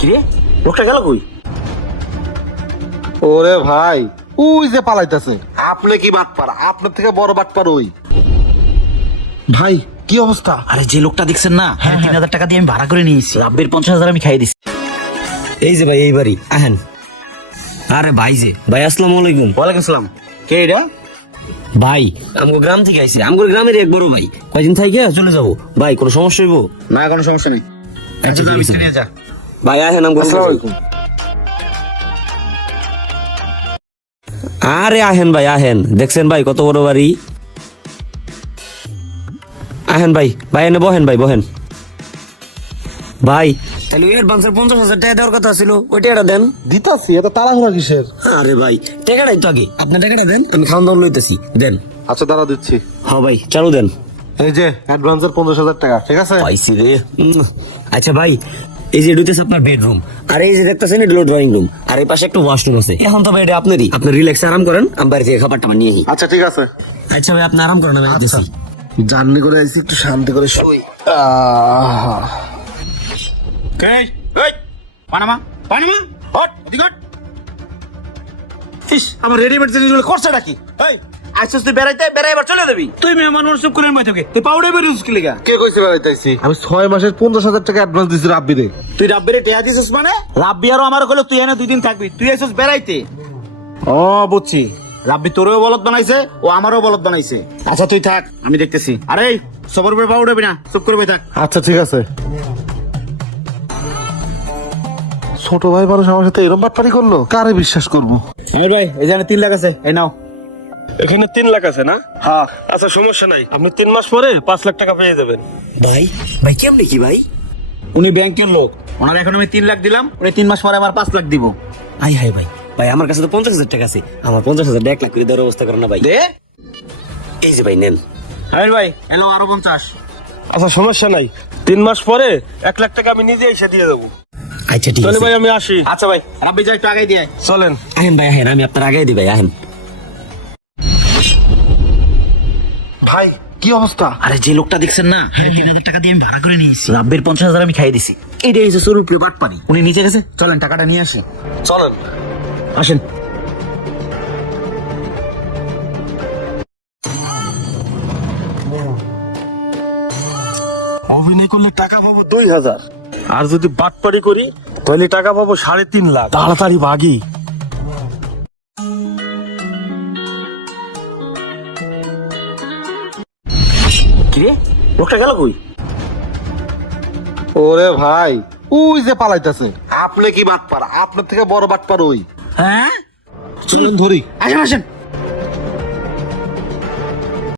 কিরে লোকটা গেল কই? ওরে ভাই ওই যে পালাইতেছে। আপনি কি বাটপার? আপনার থেকে বড় বাটপার ওই। ভাই কি অবস্থা? আরে যে লোকটা দেখছেন না, 3,000 টাকা দিয়ে আমি ভাড়া করে নিয়েছি। রাব্বির 50,000 আমি খাইয়ে দিছি। এই যে ভাই এই বাড়ি আহেন। আরে ভাই যে ভাই আসসালামু আলাইকুম। ওয়ালাইকুম আসসালাম। কে এটা? ভাই আমগো গ্রাম থেকে আইছে, আমগো গ্রামের এক বড় ভাই। কয়দিন থাইকে চলে যাবো ভাই, কোনো সমস্যা হইব? না কোনো সমস্যা নেই। আচ্ছা, ঠিক আছে। নিয়ে যা। ভাই আহেন আমগো। আরে আহেন ভাই আহেন, দেখছেন ভাই কত বড় বাড়ি। আহেন ভাই, ভাই এনে বহেন ভাই বহেন। ভাই তাহলে অ্যাডভান্সের 50,000 টাকা দেওয়ার কথা ছিল, ওই টাকাটা দেন। দিতাছি, এত তাড়াহুড়া কিসের? আরে ভাই টাকাটাই তো আগে, আপনার টাকাটা দেন, আমি খাওয়ান দাওয়ান লইতেছি, দেন। আচ্ছা দাঁড়া দিচ্ছি। হ্যাঁ ভাই চালু দেন। এই যে অ্যাডভান্সের 50,000 টাকা, ঠিক আছে? পাইছি রে। আচ্ছা ভাই এই যে এটা হচ্ছে আপনার বেডরুম, আর এই যে দেখতেছেন এটা হলো ড্রয়িং রুম, আর এই পাশে একটা ওয়াশরুম আছে। এখন তো ভাই এটা আপনারই, আপনি রিল্যাক্সে আরাম করেন, আমি বাড়ি থেকে খাবারটা নিয়ে নিই। আচ্ছা ঠিক আছে। আচ্ছা ভাই আপনি আরাম করেন, আমি আসতেছি। জার্নি করে আইছি, একটু শান্তি করে শুই। এই এই পানামা পানামা হট ওদিকে হট। ইস আমার রেডিমেড জিনিসগুলো খরচাটা কি? এই আইসস তুই বেড়াইতে বেড়াইবার চলে যাবি। তুই মেহমান মানুষ চুপ করে মাই থাকে, তুই পাউডে বেরিয়েছিস কি লিগা? কে কইছে বেড়াইতেছি? আমি 6 মাসের 50,000 টাকা অ্যাডভান্স দিছি রাব্বিরে। তুই রাব্বিরে টেয়া দিছিস মানে? রাব্বি আরো আমার কইলো তুই এনে 2 দিন থাকবি, তুই আইসস বেড়াইতে। ও বুঝছি, রাব্বি তোরেও বলদ বানাইছে, ও আমারও বলদ বানাইছে। আচ্ছা তুই থাক, আমি দেখতেছি। আরে সবার উপরে পাউডে না, চুপ করে বই থাক। আচ্ছা ঠিক আছে। ছোট ভাই মানুষ আমার সাথে এরকম বাটপারি করলো, কারে বিশ্বাস করবো? আমির ভাই এই জানে 3 লাখ আছে, এই নাও। এখানে 3 লাখ আছে না? হ্যাঁ আচ্ছা সমস্যা নাই, আপনি 3 মাস পরে 5 লাখ টাকা পেয়ে যাবেন। ভাই ভাই কেমনে কি ভাই? উনি ব্যাংকের লোক, ওনার এখন আমি 3 লাখ দিলাম, উনি 3 মাস পরে আমার 5 লাখ দিব। হাই হাই ভাই, ভাই আমার কাছে তো 50,000 টাকা আছে, আমার 50,000 1 লাখ করে দেওয়ার ব্যবস্থা করেন না ভাই। দে এই যে ভাই নেন। আমির ভাই এলো আরো 50। আচ্ছা সমস্যা নাই, 3 মাস পরে 1 লাখ টাকা আমি নিজে এসে দিয়ে দেবো। আচ্ছা ঠিক তাহলে আছে ভাই আমি আসি। আচ্ছা ভাই রাব্বি যা একটু আগে দিয়ে আয়। চলেন। আহেন ভাই আহেন, আমি আপনার আগে দিই ভাই আহেন। ভাই কি অবস্থা? আরে যে লোকটা দেখছেন না, 3,000 টাকা দিয়ে আমি ভাড়া করে নিয়েছি। রাব্বির 50,000 আমি খাইয়ে দিছি। এইটাই হচ্ছে সরুর প্রিয় বাটপারি। উনি নিচে গেছে, চলেন টাকাটা নিয়ে আসি। চলেন। আসেন। অভিনয় করলে টাকা পাবো 2,000, আর যদি বাটপারি করি তাহলে টাকা পাবো 3.5 লাখ। তাড়াতাড়ি ভাগি। কিরে লোকটা গেল কই? ওরে ভাই ওই যে পালাইতেছে। আপনি কি বাটপার? আপনার থেকে বড় বাটপার ওই। হ্যাঁ চলুন ধরি। আসেন আসেন।